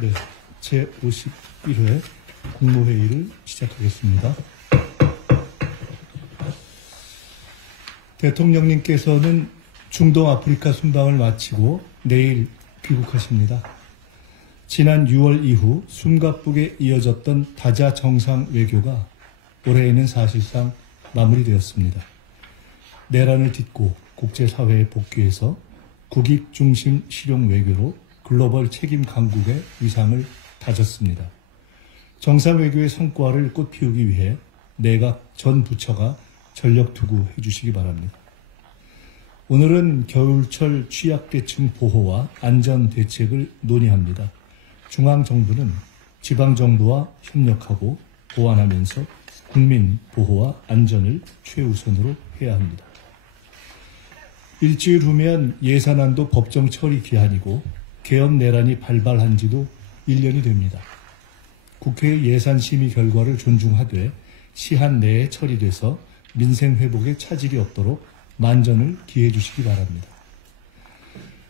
네, 제51회 국무회의를 시작하겠습니다. 대통령님께서는 중동 아프리카 순방을 마치고 내일 귀국하십니다. 지난 6월 이후 숨가쁘게 이어졌던 다자 정상 외교가 올해에는 사실상 마무리되었습니다. 내란을 딛고 국제사회에 복귀해서 국익 중심 실용 외교로 글로벌 책임 강국의 위상을 다졌습니다. 정상 외교의 성과를 꽃피우기 위해 내각 전 부처가 전력 투구해 주시기 바랍니다. 오늘은 겨울철 취약계층 보호와 안전 대책을 논의합니다. 중앙정부는 지방정부와 협력하고 보완하면서 국민 보호와 안전을 최우선으로 해야 합니다. 일주일 후면 예산안도 법정 처리 기한이고 계엄 내란이 발발한 지도 1년이 됩니다. 국회의 예산심의 결과를 존중하되 시한 내에 처리돼서 민생 회복에 차질이 없도록 만전을 기해 주시기 바랍니다.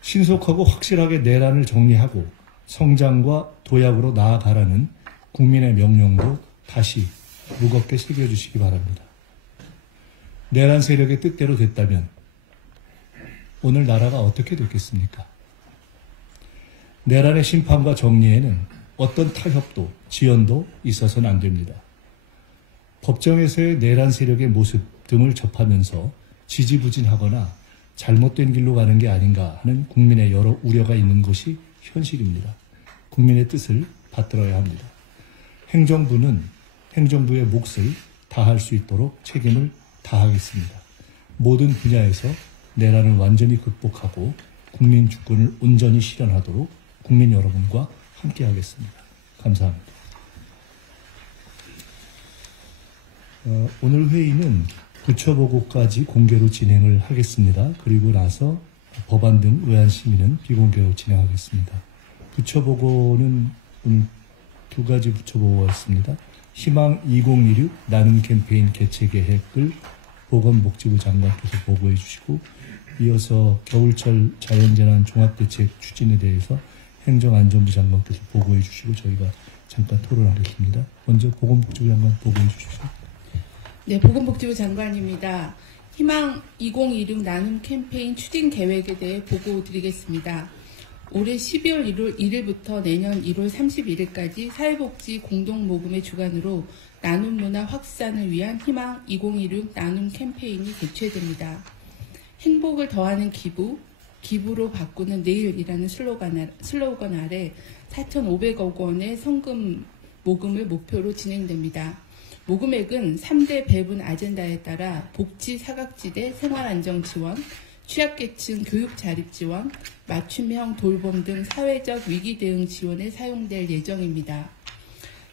신속하고 확실하게 내란을 정리하고 성장과 도약으로 나아가라는 국민의 명령도 다시 무겁게 새겨주시기 바랍니다. 내란 세력의 뜻대로 됐다면 오늘 나라가 어떻게 됐겠습니까? 내란의 심판과 정리에는 어떤 타협도 지연도 있어서는 안 됩니다. 법정에서의 내란 세력의 모습 등을 접하면서 지지부진하거나 잘못된 길로 가는 게 아닌가 하는 국민의 여러 우려가 있는 것이 현실입니다. 국민의 뜻을 받들어야 합니다. 행정부는 행정부의 몫을 다할 수 있도록 책임을 다하겠습니다. 모든 분야에서 내란을 완전히 극복하고 국민 주권을 온전히 실현하도록 국민 여러분과 함께하겠습니다. 감사합니다. 오늘 회의는 부처보고까지 공개로 진행을 하겠습니다. 그리고 나서 법안 등 의안심의는 비공개로 진행하겠습니다. 부처보고는 두 가지 부처보고가 있습니다. 희망 2016 나눔 캠페인 개최 계획을 보건복지부 장관께서 보고해 주시고, 이어서 겨울철 자연재난 종합대책 추진에 대해서 행정안전부 장관께서 보고해 주시고 저희가 잠깐 토론하겠습니다. 먼저 보건복지부 장관 보고해 주십시오. 네, 보건복지부 장관입니다. 희망 2016 나눔 캠페인 추진 계획에 대해 보고 드리겠습니다. 올해 12월 1일부터 내년 1월 31일까지 사회복지 공동모금의 주관으로 나눔 문화 확산을 위한 희망 2016 나눔 캠페인이 개최됩니다. 행복을 더하는 기부, 기부로 바꾸는 내일이라는 슬로건 아래 4,500억 원의 성금 모금을 목표로 진행됩니다. 모금액은 3대 배분 아젠다에 따라 복지 사각지대 생활안정 지원, 취약계층 교육 자립 지원, 맞춤형 돌봄 등 사회적 위기 대응 지원에 사용될 예정입니다.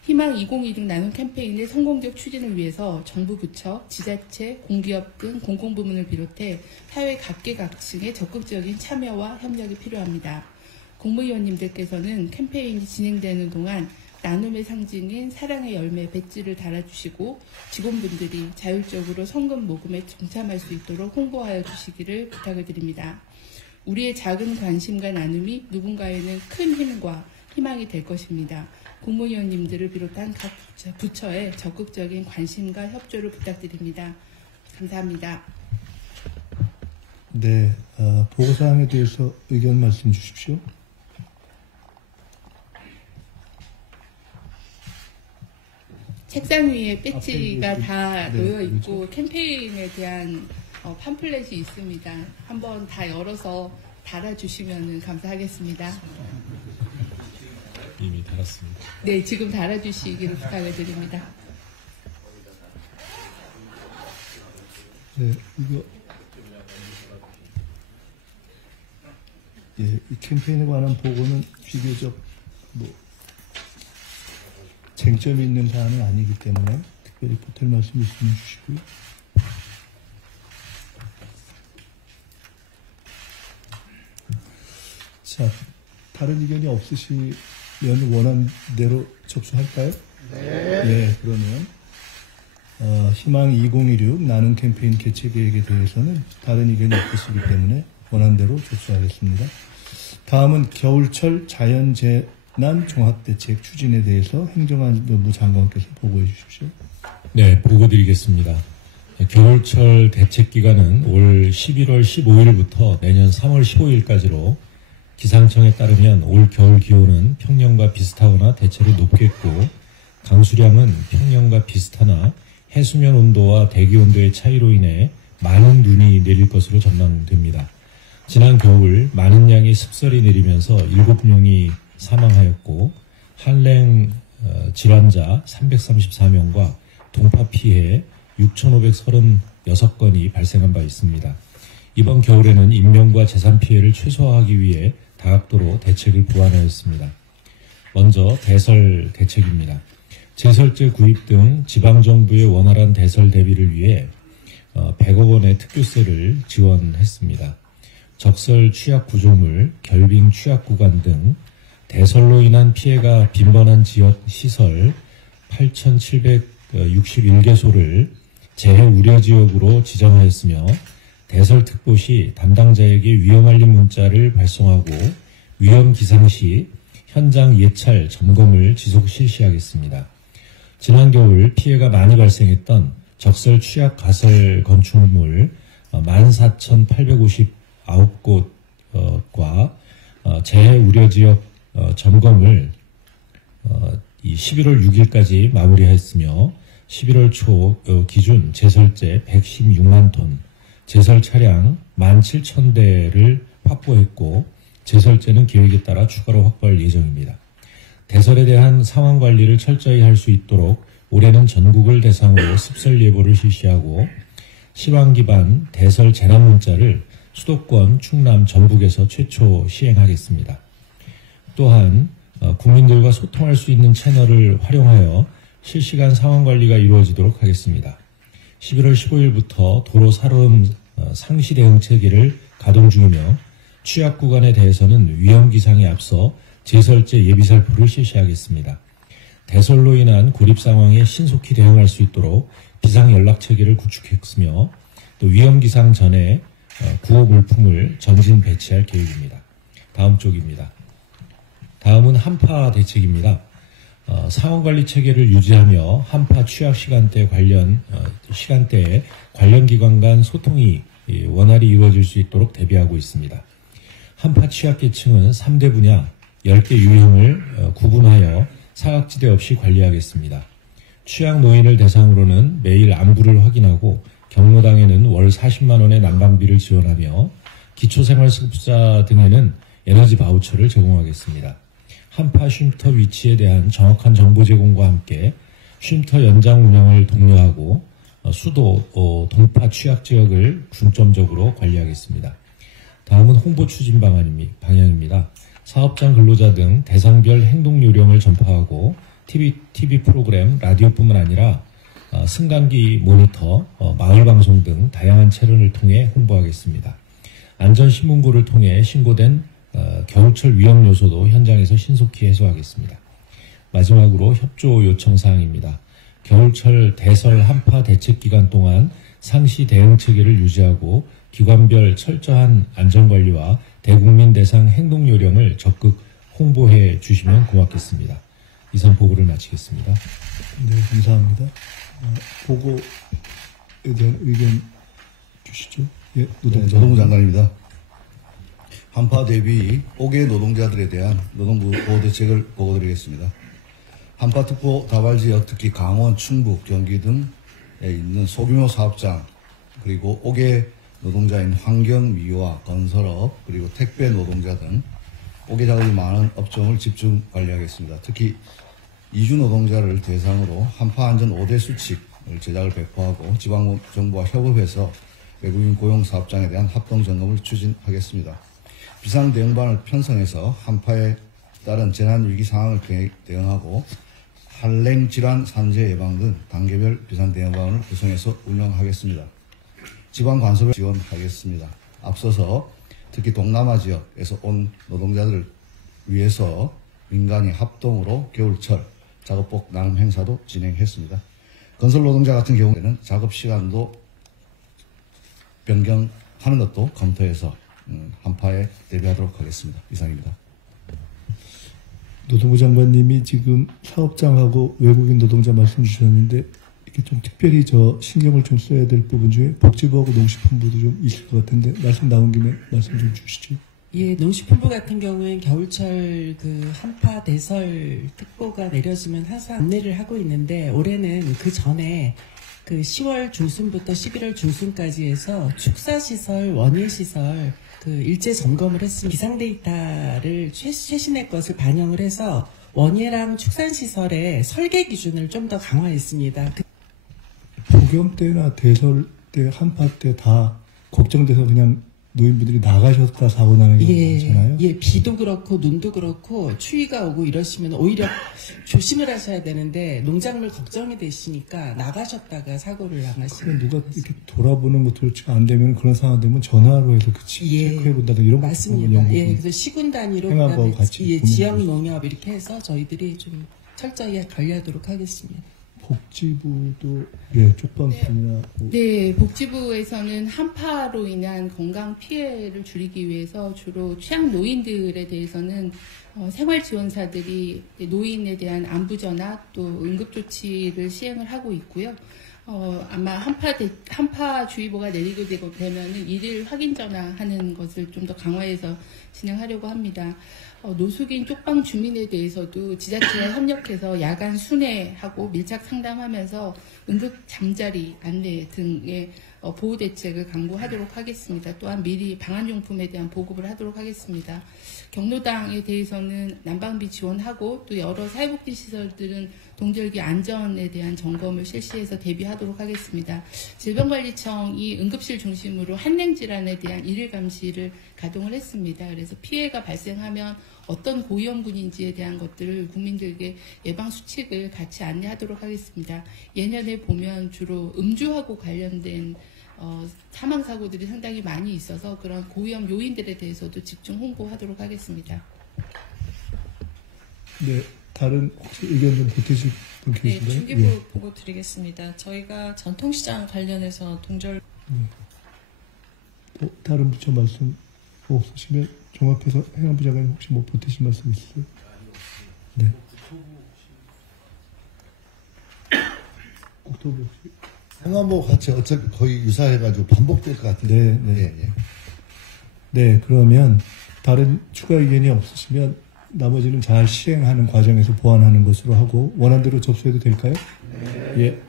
희망 2016 나눔 캠페인의 성공적 추진을 위해서 정부 부처, 지자체, 공기업 등 공공부문을 비롯해 사회 각계각층의 적극적인 참여와 협력이 필요합니다. 국무위원님들께서는 캠페인이 진행되는 동안 나눔의 상징인 사랑의 열매 배지를 달아주시고 직원분들이 자율적으로 성금 모금에 동참할 수 있도록 홍보하여 주시기를 부탁을 드립니다. 우리의 작은 관심과 나눔이 누군가에는 큰 힘과 희망이 될 것입니다. 국무위원님들을 비롯한 각 부처에 적극적인 관심과 협조를 부탁드립니다. 감사합니다. 네, 보고사항에 대해서 의견 말씀 주십시오. 책상 위에 배지가 다 네, 놓여 있고 그렇죠. 캠페인에 대한 팜플렛이 있습니다. 한번 다 열어서 달아주시면 감사하겠습니다. 이미 달았습니다. 네, 지금 달아주시기를 부탁을 드립니다. 네, 이 캠페인에 관한 보고는 비교적 쟁점이 있는 사안은 아니기 때문에 특별히 보탤 말씀 있으면 주시고요. 자, 다른 의견이 없으시면 원하는 대로 접수할까요? 네. 예, 그러면 희망 2016 나눔 캠페인 개최 계획에 대해서는 다른 의견이 없으시기 때문에 원하는 대로 접수하겠습니다. 다음은 겨울철 난 종합대책 추진에 대해서 행정안전부 장관께서 보고해 주십시오. 네, 보고 드리겠습니다. 겨울철 대책 기간은 올 11월 15일부터 내년 3월 15일까지로 기상청에 따르면 올 겨울 기온은 평년과 비슷하거나 대체로 높겠고 강수량은 평년과 비슷하나 해수면 온도와 대기 온도의 차이로 인해 많은 눈이 내릴 것으로 전망됩니다. 지난 겨울 많은 양의 습설이 내리면서 7명이 사망하였고 한랭 질환자 334명과 동파 피해 6,536건이 발생한 바 있습니다. 이번 겨울에는 인명과 재산 피해를 최소화하기 위해 다각도로 대책을 보완하였습니다. 먼저 대설 대책입니다. 제설제 구입 등 지방정부의 원활한 대설 대비를 위해 100억 원의 특교세를 지원했습니다. 적설 취약 구조물, 결빙 취약 구간 등 대설로 인한 피해가 빈번한 지역 시설 8,761개소를 재해 우려 지역으로 지정하였으며 대설 특보 시 담당자에게 위험 알림 문자를 발송하고 위험 기상 시 현장 예찰 점검을 지속 실시하겠습니다. 지난 겨울 피해가 많이 발생했던 적설 취약 가설 건축물 14,859곳과 재해 우려 지역 점검을 이 11월 6일까지 마무리했으며 11월 초 기준 제설제 116만 톤, 제설 차량 17,000대를 확보했고 제설제는 계획에 따라 추가로 확보할 예정입니다. 대설에 대한 상황 관리를 철저히 할 수 있도록 올해는 전국을 대상으로 습설 예보를 실시하고 실황 기반 대설 재난 문자를 수도권, 충남, 전북에서 최초 시행하겠습니다. 또한 국민들과 소통할 수 있는 채널을 활용하여 실시간 상황 관리가 이루어지도록 하겠습니다. 11월 15일부터 도로 살얼음 상시 대응 체계를 가동 중이며 취약 구간에 대해서는 위험 기상에 앞서 제설제 예비살포를 실시하겠습니다. 대설로 인한 고립 상황에 신속히 대응할 수 있도록 비상 연락 체계를 구축했으며 또 위험 기상 전에 구호 물품을 전진 배치할 계획입니다. 다음 쪽입니다. 다음은 한파 대책입니다. 상황관리 체계를 유지하며 한파 취약 시간대에 관련 기관 간 소통이 원활히 이루어질 수 있도록 대비하고 있습니다. 한파 취약 계층은 3대 분야 10개 유형을 구분하여 사각지대 없이 관리하겠습니다. 취약 노인을 대상으로는 매일 안부를 확인하고 경로당에는 월 40만 원의 난방비를 지원하며 기초생활수급자 등에는 에너지 바우처를 제공하겠습니다. 한파 쉼터 위치에 대한 정확한 정보 제공과 함께 쉼터 연장 운영을 독려하고 수도, 동파 취약 지역을 중점적으로 관리하겠습니다. 다음은 홍보 추진 방향입니다. 사업장 근로자 등 대상별 행동 요령을 전파하고 TV 프로그램, 라디오뿐만 아니라 승강기 모니터, 마을 방송 등 다양한 채널을 통해 홍보하겠습니다. 안전신문고를 통해 신고된 겨울철 위험 요소도 현장에서 신속히 해소하겠습니다. 마지막으로 협조 요청 사항입니다. 겨울철 대설 한파 대책 기간 동안 상시 대응 체계를 유지하고 기관별 철저한 안전관리와 대국민 대상 행동 요령을 적극 홍보해 주시면 고맙겠습니다. 이상 보고를 마치겠습니다. 네, 감사합니다. 보고에 대한 의견 주시죠. 예, 노동부 장관입니다. 한파 대비 5개 노동자들에 대한 노동부 보호대책을 보고드리겠습니다. 한파특보 다발지역, 특히 강원, 충북, 경기 등에 있는 소규모 사업장, 그리고 5개 노동자인 환경, 미화, 건설업, 그리고 택배 노동자 등 5개 작업이 많은 업종을 집중 관리하겠습니다. 특히 이주 노동자를 대상으로 한파안전 5대 수칙을 제작을 배포하고 지방정부와 협업해서 외국인 고용 사업장에 대한 합동 점검을 추진하겠습니다. 비상대응반을 편성해서 한파에 따른 재난위기 상황을 대응하고 한랭질환 산재 예방 등 단계별 비상대응반을 구성해서 운영하겠습니다. 지방관섭을 지원하겠습니다. 앞서서 특히 동남아 지역에서 온 노동자들을 위해서 민간이 합동으로 겨울철 작업복 나눔 행사도 진행했습니다. 건설 노동자 같은 경우에는 작업 시간도 변경하는 것도 검토해서 한파에 대비하도록 하겠습니다. 이상입니다. 노동부 장관님이 지금 사업장하고 외국인 노동자 말씀 주셨는데 이렇게 좀 특별히 신경을 좀 써야 될 부분 중에 복지부하고 농식품부도 좀 있을 것 같은데 말씀 나온 김에 말씀 좀 주시죠. 예, 농식품부 같은 경우는 겨울철 한파 대설 특보가 내려지면 항상 안내를 하고 있는데 올해는 그 전에 10월 중순부터 11월 중순까지 해서 축사시설, 원예시설 일제 점검을 했습니다. 기상 데이터를 최신의 것을 반영을 해서 원예랑 축산시설의 설계 기준을 좀 더 강화했습니다. 폭염 때나 대설 때, 한파 때 다 걱정돼서 그냥 노인분들이 나가셨다 사고 나는 경우가 많잖아요. 예, 비도 그렇고 눈도 그렇고 추위가 오고 이러시면 오히려 조심을 하셔야 되는데 농작물 걱정이 되시니까 나가셨다가 사고를 당하시는. 누가 이렇게 돌아보는 것도 안 되면 그런 상황 되면 전화로 해서 체크해 본다든가 이런 맞습니다. 예, 그래서 시군 단위로 행하고 같이 지역 농협 이렇게 해서 저희들이 좀 철저히 관리하도록 하겠습니다. 복지부도 쪽방촌이나 네, 복지부에서는 한파로 인한 건강 피해를 줄이기 위해서 주로 취약 노인들에 대해서는 생활지원사들이 노인에 대한 안부전화 또 응급조치를 시행을 하고 있고요. 아마 한파주의보가 내리게 되면은 일일 확인 전화하는 것을 좀 더 강화해서 진행하려고 합니다. 노숙인 쪽방 주민에 대해서도 지자체와 협력해서 야간 순회하고 밀착 상담하면서 응급 잠자리 안내 등의 보호 대책을 강구하도록 하겠습니다. 또한 미리 방한용품에 대한 보급을 하도록 하겠습니다. 경로당에 대해서는 난방비 지원하고 또 여러 사회복지 시설들은 동절기 안전에 대한 점검을 실시해서 대비하도록 하겠습니다. 질병관리청이 응급실 중심으로 한랭질환에 대한 일일 감시를 가동을 했습니다. 그래서 피해가 발생하면 어떤 고위험군인지에 대한 것들을 국민들에게 예방 수칙을 같이 안내하도록 하겠습니다. 예년에 보면 주로 음주하고 관련된 사망사고들이 상당히 많이 있어서 그런 고위험 요인들에 대해서도 집중 홍보하도록 하겠습니다. 네, 다른 혹시 의견 좀 보태실 분 네, 계신가요? 중기부 보고 드리겠습니다. 저희가 전통시장 관련해서 동절 다른 부처 말씀 없으시면 종합해서 행안부 장관님 혹시 보태실 말씀 있으세요? 네. 국토부 혹시? 행안부 같이 어차피 거의 유사해가지고 반복될 것 같은데. 네, 그러면 다른 추가 의견이 없으시면 나머지는 잘 시행하는 과정에서 보완하는 것으로 하고 원안대로 접수해도 될까요? 예.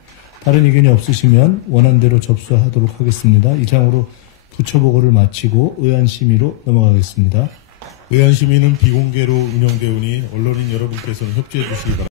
다른 의견이 없으시면 원안대로 접수하도록 하겠습니다. 이상으로 부처보고를 마치고 의안심의로 넘어가겠습니다. 의안심의는 비공개로 운영되오니 언론인 여러분께서는 협조해 주시기 바랍니다.